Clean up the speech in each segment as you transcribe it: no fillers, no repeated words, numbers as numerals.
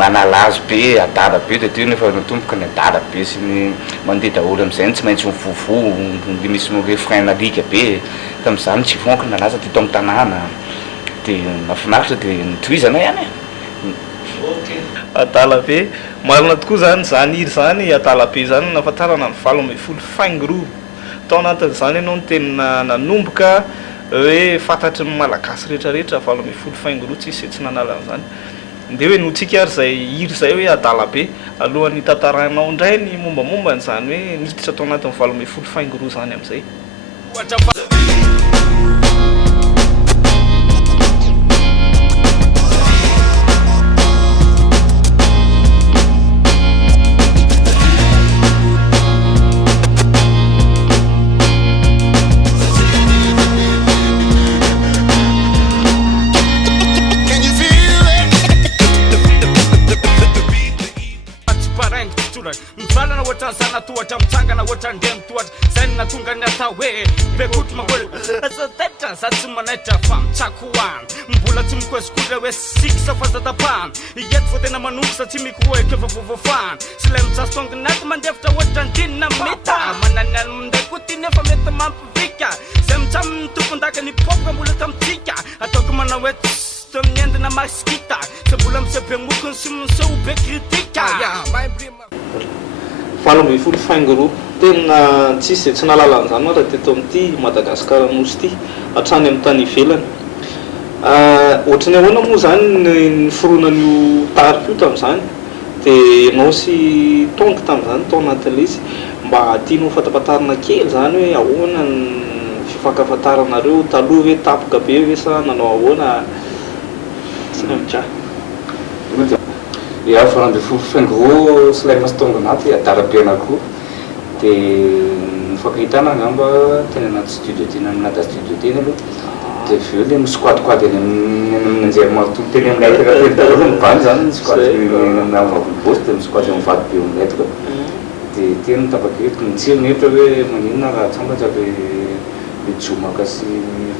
manala azy be adara be de ty nefa natomboka ny adara be sy ny mandeha daholo am'izay tsy maintsy mivovo le misy refrain nalika be tam'izany tsy vonko nalaza ty tao am'tanàna de nafinaritra de nitoizana ihany Atalabe marina tokoa zany iry zany Atalabe zany nafatarana ny 75 tao anatin'izany ianao ny tena nanomboka hoe fantatry ny malagasy rehetrarehetra 75 tsisy tsy nanala an'izany de hoe notsika ary zay iry zay hoe Atalabe alohan'ny tantaranao indray ny mombamomba n'izany hoe niditra tao anatin'ny 75 zany am'izay Tuat mchangana wote ndem tuat sena tunganya tawe bekut magol asa teta satsu maneta fam chakuan mbula timkwes kuda we six of us at the palm yet for the manuksa timikuwe kevo fan slem chastong nak mandefta wotan dinna meta mananan ndekuti nefa meta mampika sem cham tukundaka ni popka mbula tam tika atokmana wet nyenda na maskita sebula msepe mukun sim so be kritika my prima 75 tena tsisy tsy nalala an'izany raha teto amin'ity Madagasikara nosy ity hatrany amin'ny tany ivelany ohatrany ahoana moa zany ny foronan'io tariko io tamin'izany dia ianao sy tonga tamin'izany tao anatin'ilay izy mba tianao fatapatarina kely zany hoe ahoana ny fifankafantaranareo taloha hoe tapoka be hoe sa nanao ahoana sy namitra ya 75 sy ilay masy tonga anaty adarabe anako de nifankahitana angamba tena anaty studio tena aminata studio tena aloha de aveo le misquadoquady amin'ny anjera manontolo teny amin'ny lettre teny daholo mibany zany misquady amin'ny avavolobosy de misquady amin'ny vady be amin'ny lettre de tena nitapaketo nitsiro nehitra hoe maninona raha tsambatra le jomaka sy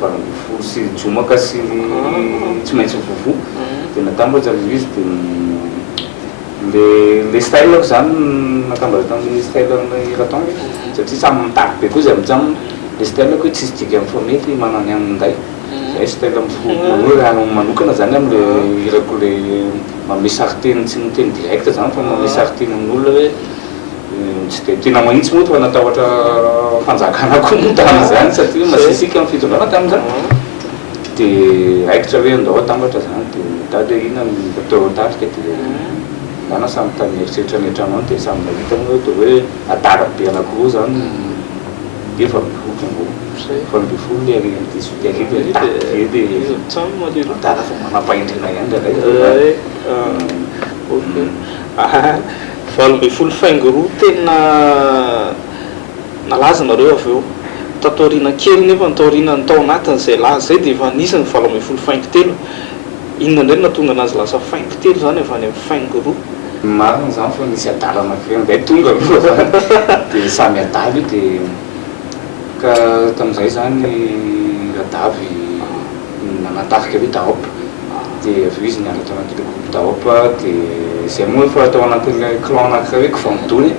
varambefolo sy jomaka sy tsy maintsy vovo de natambatra le izy de le style ko zany natambatra tamin'ny style ratonga satria samy mitary be koa zay amitsamy le style ko tsisy diga amin'ny famety manany amin'nday zay style amin'ny manokana zany am'le irako le mamesarteny tsy miteny direct zany fa mamesarteny amin'olona hoe tsy de tena mahitsy moa fa natahatra fanjakana koa motana zany satria masisika amin'ny fitondrana tamin'izany de raikitra hoe andao atambatra zany de tady ina atao tarika de ana samy tany eritseritra metrano de samy mahita moa de hoe adarabe anakiroa zany de famibefolo le arian'ty de adara fa manapaindrina ihany ndraiky 75 tena nalaza nareo aveo tatoriana kely nefa nitaoriana ny tao anatin'izay laza zay de efa nisany 75 telo inona indray natonga anazy lasa 5 telo zany efa any amin'ny 5 marina zany fa misy adala anakireo nday tonga de samy adavy de ka tam'izay zany adavy nanatarika hoe daopa de aveo izy niara tao anatin'le groupe daopa de zay moa efa atao anatin'le clan anakira hoe kifamidony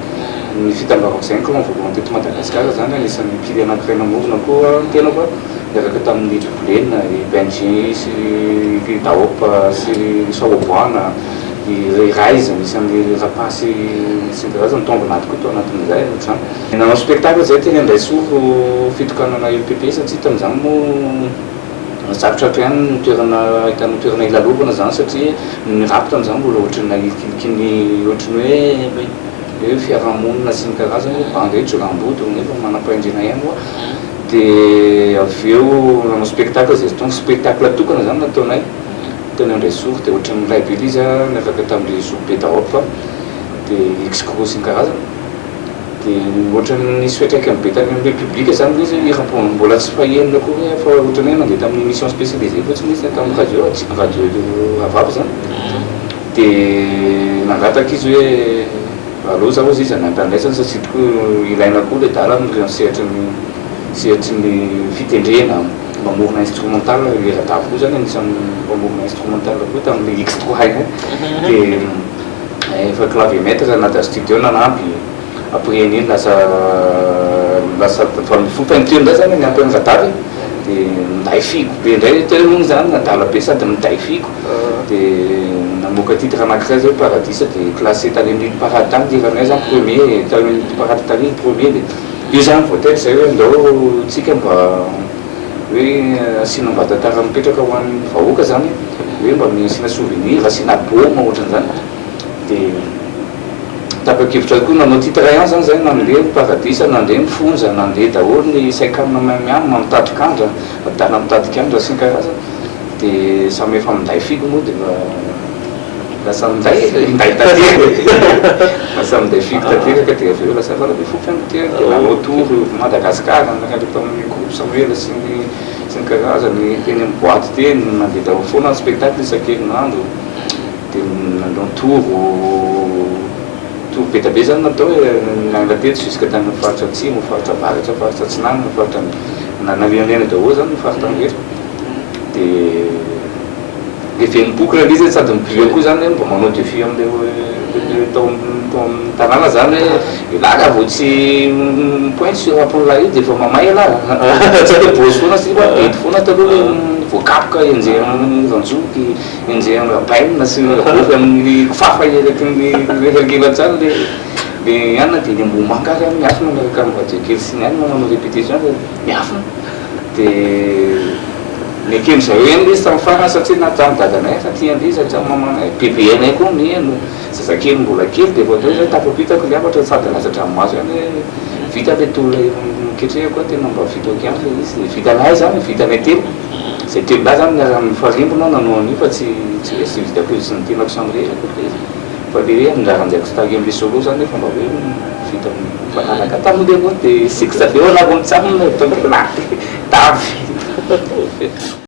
ny fitambaran'izay ny clan voalohany teto Madagasikara zany anisan'ny pily anakiray namorona koa tena koa miaraka tamin'ny Doublena, Benji sy daopa sy saoboana i raiza misy amin'ny rapasy sy karazany tombo anaty koa tao anatin'izay ohatrany nanao spectacle zay teny Andraisoro fitokanana UPP satria tam'izany moa sarotratra ihany toerana ahitana toerana ilalovana zany satria ny rap tam'izany mbola ohatrana ikilikiny ohatrany hoe fiarahamonina sy ny karazany bandretra ramboto nefa manampaindrina ihany koa de aveo nanao spectacle zay tonga spectacle tokana zany nataonay teny Andraisoro de ohatrany laibely izy miafaka tamin'le zobe daopa de excro sy ny karazany de ohatrany nisy fetraikany be tany amin'le public zany izy irapo mbola tsy fahenina koa fa ohatrany hoe mandeha tamin'ny émission spécialisée fotsiny izy tamin'ny radio avavo zany de nangataka izy hoe aloha zaho izy anampiandraisany satria tokoa ilaina koa le dala am'ireo sehatry ny fitendrena mamorona instrumental eradavo koa zany anisan'ny mamorona instrumental koa tamin'le extro haina de efa claviomètre anaty studio nanampy après iny lasa fo peinture ndray zany niampy angadavy dia minday figo be indray teo moa zany nadala be sady minday figo dia namoaka titre anankiray zao paradisa dia classé tany amin'ny paradany diranay zany premier tany parady tany premier dia io zany voatety zay hoe ndao tsika mba hoe asina mba tantara mipetraka ho an'ny vahoaka zany hoe mba misina souvenir asina boma ohatran'izany dia tapa-kevitra koa nanao titre ihany zany zay nandeha paradisa nandeha mifonja nandeha daholo ny saikana miamy mitadikandra adana mitadikandra sy ny karazana dia samy efa minday figo moa dia lasa minday lasa minday figo tanteraka dia aveo lasa fanabe fo fiangoteraka dia nanao tour Madagasikara nakandreta amin'ny groupe Samuel sy ny karazany teny amin'ny boîte teny nandeha daholo foana ny spectacle isan-kerinandro dia nanao tour be tabe zany natao nanglatety jusque tany faritra atsimo faritra avaratra faritra atsinanana faritra nananena daholo zany faritra rehetra dia le venimpoky raha izy sady mibio koa zany mba manao défi am'le tao amin'ny tanàna zany hoe ilaga vao tsy pointe sur rapport io dia efa mamay alaga tsy hoe bosy foana sy bety foana taloha voakapoka enjeh amin'ny ranjoky enjeh amin'ny rabaina sy rabofy amin'ny kifafa eraky ny reherakela tsany le anina dia ny ambomangary any miafina miaraka amin'ny radio kely sy ny any manao répétition miafina dia ny akemy zareo ihany izy tamin'ny farany satria natamy dadanay fa tian'le satria mamanay bebe anay koa mihaino zazakely mbola kely dia voatao zay tapapitako liavatra sady lasatra maso ihany hoe vita le tolona miketrehako koa tena mba vitako ihany le izy vita lahy zany vitanay telo zay telo lahy zany miara mifarimbona nanao an'io fa tsy hoe sy vitako izy ny tenako samyrerako le izy fa le hoe andraranjaiko sy tagy am'le solo zany fa mba hoe vita fananaka tamin'le avao dia sika zaveo anako mitsamina tavy